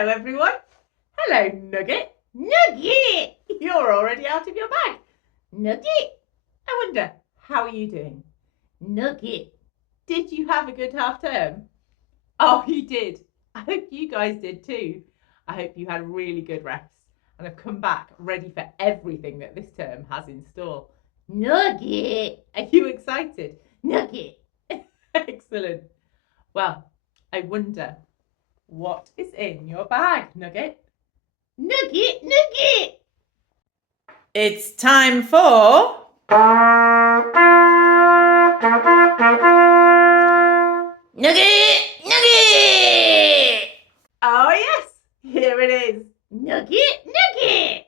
Hello, everyone. Hello, Nugget. Nugget! You're already out of your bag. Nugget! I wonder, how are you doing? Nugget, did you have a good half term? Oh, you did. I hope you guys did too. I hope you had really good rest and have come back ready for everything that this term has in store. Nugget! Are you excited? Nugget! Excellent. Well, I wonder, what is in your bag, Nugget? Nugget, Nugget! It's time for... Nugget, Nugget! Oh yes, here it is. Nugget, Nugget!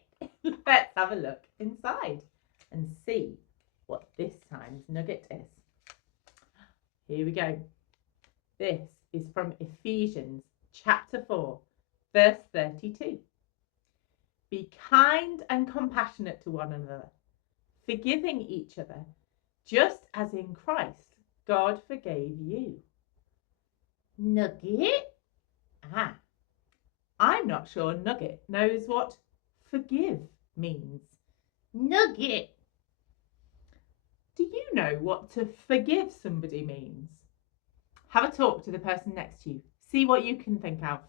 Let's have a look inside and see what this time's nugget is. Here we go. This is from Ephesians chapter 4, verse 32. Be kind and compassionate to one another, forgiving each other, just as in Christ God forgave you. Nugget? I'm not sure Nugget knows what forgive means. Nugget! Do you know what to forgive somebody means? Have a talk to the person next to you. See what you can think of.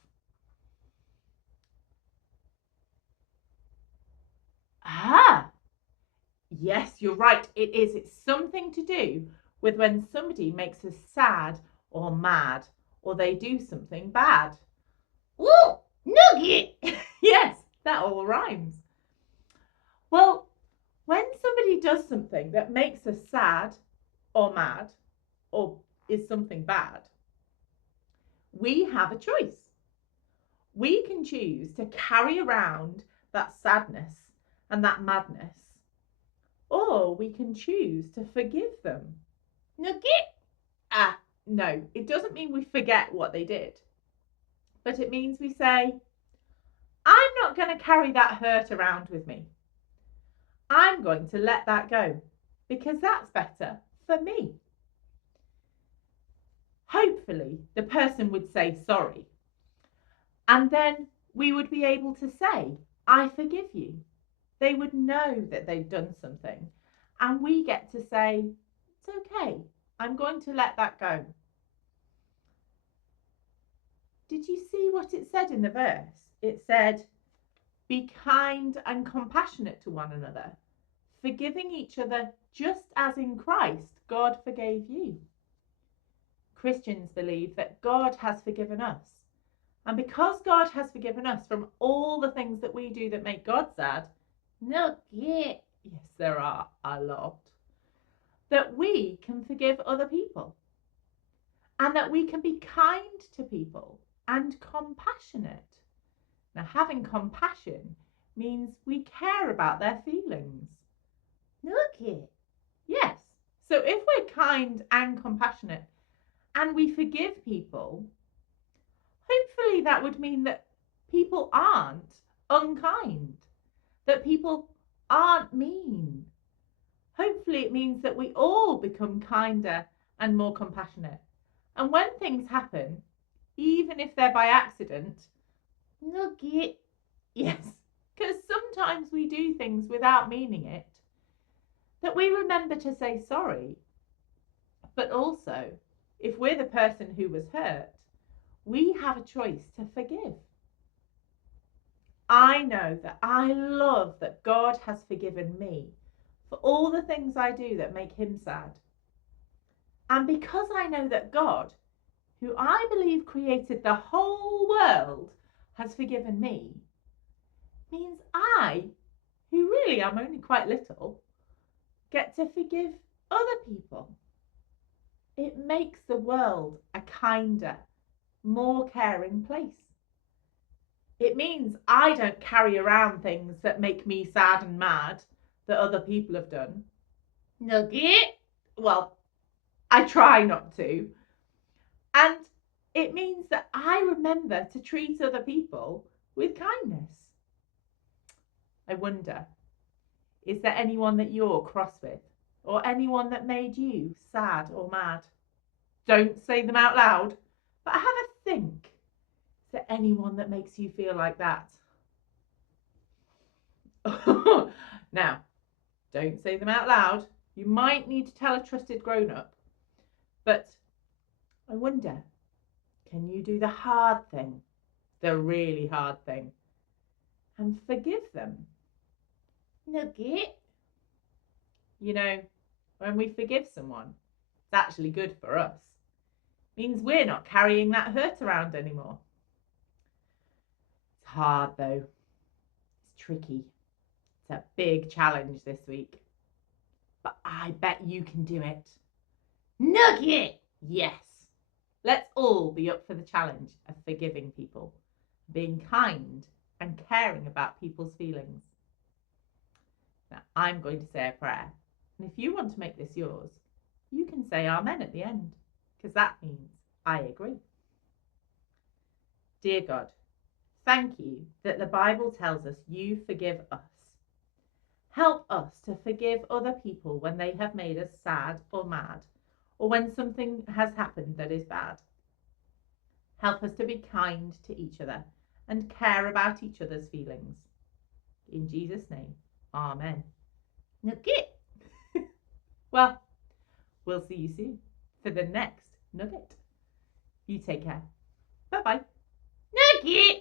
Yes, you're right. It is. It's something to do with when somebody makes us sad or mad or they do something bad. Ooh, Nugget! Yes, that all rhymes. Well, when somebody does something that makes us sad or mad or is something bad, we have a choice. We can choose to carry around that sadness and that madness, or we can choose to forgive them. Nugget? No, it doesn't mean we forget what they did, but it means we say, I'm not going to carry that hurt around with me. I'm going to let that go because that's better for me. Hopefully, the person would say sorry, and then we would be able to say, I forgive you. They would know that they've done something, and we get to say, it's okay, I'm going to let that go. Did you see what it said in the verse? It said, be kind and compassionate to one another, forgiving each other just as in Christ God forgave you. Christians believe that God has forgiven us. And because God has forgiven us from all the things that we do that make God sad, yes, there are a lot, that we can forgive other people and that we can be kind to people and compassionate. Now, having compassion means we care about their feelings. Yes. So if we're kind and compassionate and we forgive people, hopefully that would mean that people aren't unkind, that people aren't mean. Hopefully it means that we all become kinder and more compassionate. And when things happen, even if they're by accident, Nugget, yes, because sometimes we do things without meaning it, that we remember to say sorry. But also, if we're the person who was hurt, we have a choice to forgive. I know that I love that God has forgiven me for all the things I do that make him sad. And because I know that God, who I believe created the whole world, has forgiven me, means I, who really am only quite little, get to forgive other people. It makes the world a kinder, more caring place. It means I don't carry around things that make me sad and mad that other people have done. Nugget? Well, I try not to. And it means that I remember to treat other people with kindness. I wonder, is there anyone that you're cross with? Or anyone that made you sad or mad? Don't say them out loud, but have a think. Is Is there anyone that makes you feel like that? Now, don't say them out loud. You might need to tell a trusted grown-up. But I wonder, can you do the hard thing, the really hard thing, and forgive them? Nugget. You know, when we forgive someone, it's actually good for us. It means we're not carrying that hurt around anymore. It's hard though. It's tricky. It's a big challenge this week. But I bet you can do it. Nugget! Yes. Let's all be up for the challenge of forgiving people, being kind and caring about people's feelings. Now, I'm going to say a prayer. And if you want to make this yours, you can say amen at the end, because that means I agree. Dear God, thank you that the Bible tells us you forgive us. Help us to forgive other people when they have made us sad or mad, or when something has happened that is bad. Help us to be kind to each other and care about each other's feelings. In Jesus' name, amen. Nugget. Well, we'll see you soon for the next nugget. You take care. Bye-bye. Nugget!